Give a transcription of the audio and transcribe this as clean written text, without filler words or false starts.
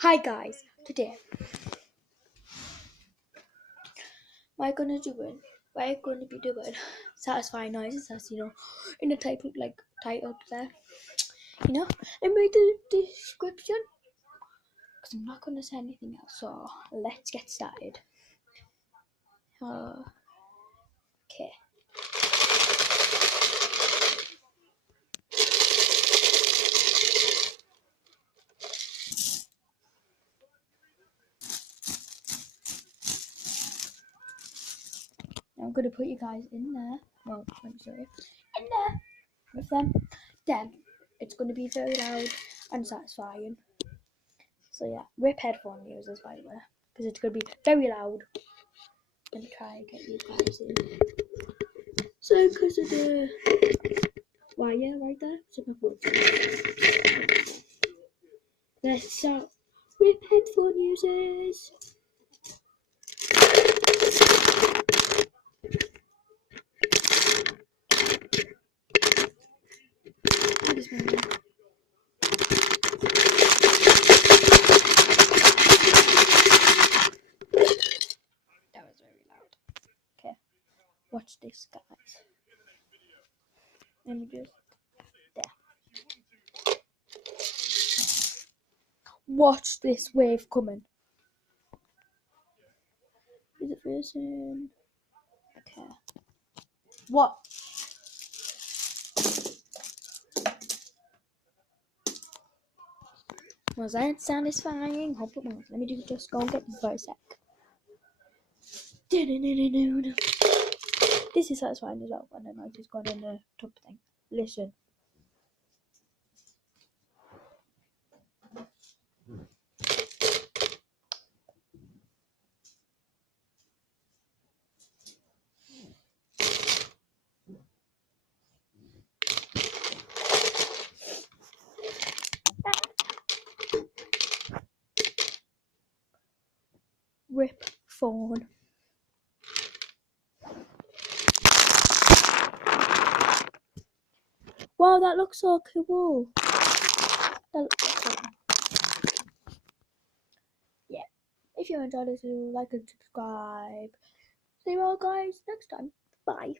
Hi guys, today we're gonna be doing satisfying noises as in the title there. And read the description because I'm not gonna say anything else. So let's get started. Okay. I'm gonna put you guys in there. Well, I'm sorry, in there with them. Then it's gonna be very loud and satisfying. So yeah, rip headphone users by the way, because it's gonna be very loud. Let me try and get you guys in. So because of the wire right there, so my phone. Let's start rip headphone users. That is my That was very loud. Okay, watch this, guys. Let me just there. Watch this wave coming. Is it facing? Okay. What? Was that satisfying? Hold on, let me just go and get this for a sec. This is satisfying as well, and then I just got in the top thing. Listen. Rip phone. Wow, that looks so cool. That looks so cool. Yeah. If you enjoyed this, like and subscribe. See you all guys next time. Bye.